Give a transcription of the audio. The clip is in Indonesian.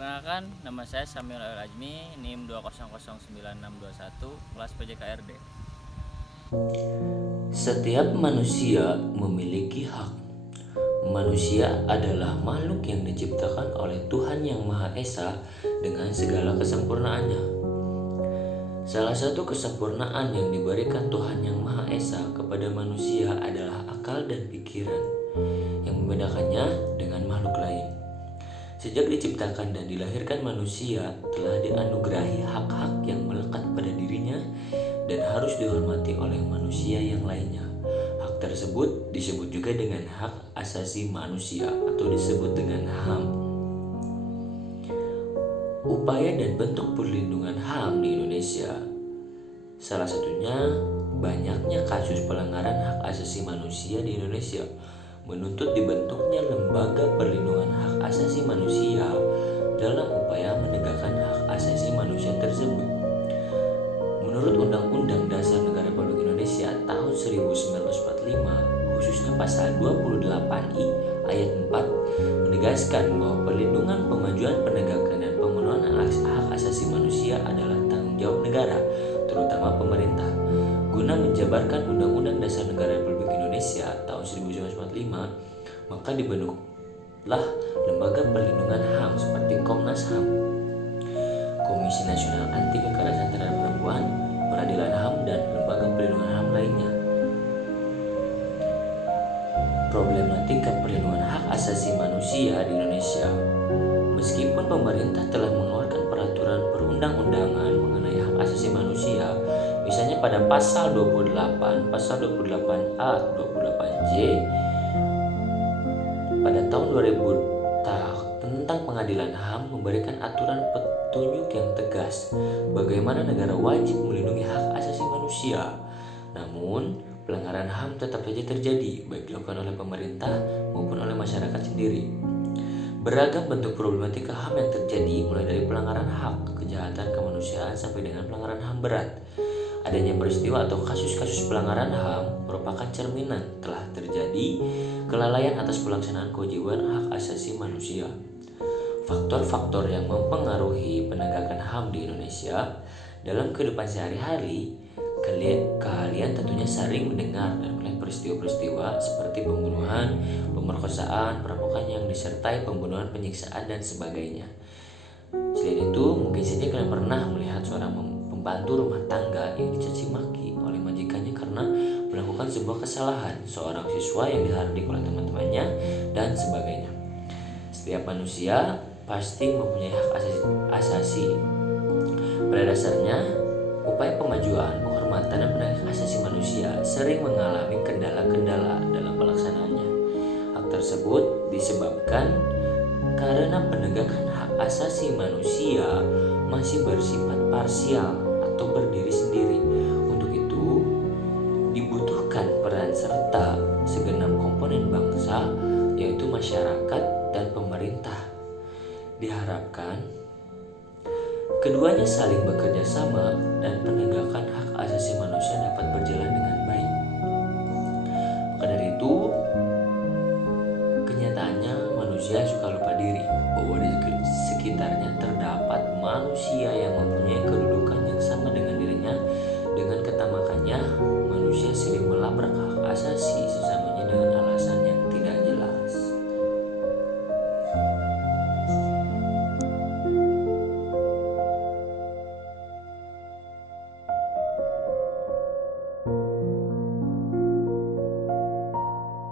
Perkenalkan, nama saya Samuel Al-Ajmi, NIM 2009621, kelas PJKRD. Setiap manusia memiliki hak. Manusia adalah makhluk yang diciptakan oleh Tuhan Yang Maha Esa dengan segala kesempurnaannya. Salah satu kesempurnaan yang diberikan Tuhan Yang Maha Esa kepada manusia adalah akal dan pikiran, yang membedakannya dengan makhluk lain. Sejak diciptakan dan dilahirkan, manusia telah dianugerahi hak-hak yang melekat pada dirinya dan harus dihormati oleh manusia yang lainnya. Hak tersebut disebut juga dengan hak asasi manusia atau disebut dengan HAM. Upaya dan bentuk perlindungan HAM di Indonesia, salah satunya banyaknya kasus pelanggaran hak asasi manusia di Indonesia, menuntut dibentuknya Lembaga Perlindungan Hak Asasi Manusia dalam upaya menegakkan hak asasi manusia tersebut. Menurut Undang-Undang Dasar Negara Republik Indonesia tahun 1945, khususnya pasal 28I ayat 4 menegaskan bahwa perlindungan, pemajuan, penegakan, dan pemenuhan hak asasi manusia adalah tanggung jawab negara, terutama pemerintah. Guna menjabarkan Undang-Undang Dasar Negara Republik Indonesia tahun 1945, maka dibentuklah lembaga perlindungan HAM seperti Komnas HAM, Komisi Nasional Anti Kekerasan Terhadap Perempuan, Peradilan HAM, dan lembaga perlindungan HAM lainnya. Problematika perlindungan hak asasi manusia di Indonesia. Meskipun pemerintah telah mengeluarkan peraturan perundang-undangan mengenai hak asasi manusia, misalnya pada pasal 28, pasal 28A, 28J pada tahun 2000 tentang pengadilan HAM memberikan aturan petunjuk yang tegas bagaimana negara wajib melindungi hak asasi manusia. Namun, pelanggaran HAM tetap saja terjadi, baik dilakukan oleh pemerintah maupun oleh masyarakat sendiri. Beragam bentuk problematika HAM yang terjadi, mulai dari pelanggaran hak, kejahatan kemanusiaan, sampai dengan pelanggaran HAM berat. Adanya peristiwa atau kasus-kasus pelanggaran HAM merupakan cerminan telah terjadi kelalaian atas pelaksanaan kewajiban hak asasi manusia. Faktor-faktor yang mempengaruhi penegakan HAM di Indonesia dalam kehidupan sehari-hari, kalian tentunya sering mendengar dan melihat peristiwa-peristiwa seperti pembunuhan, pemerkosaan, perampokan yang disertai pembunuhan, penyiksaan, dan sebagainya. Selain itu, mungkin saja kalian pernah melihat seorang pembantu rumah tangga yang dicaci maki oleh majikannya karena melakukan sebuah kesalahan, seorang siswa yang dihardik oleh teman-temannya, dan sebagainya. Setiap manusia pasti mempunyai hak asasi. Pada dasarnya, upaya pemajuan, penghormatan, dan penegakan asasi manusia sering mengalami kendala-kendala dalam pelaksanaannya. Hak tersebut disebabkan karena penegakan hak asasi manusia masih bersifat parsial atau berdiri sendiri. Untuk itu, dibutuhkan peran serta segenap komponen bangsa, yaitu masyarakat dan pemerintah. Diharapkan keduanya saling bekerja sama dan penegakan hak asasi manusia dapat berjalan dengan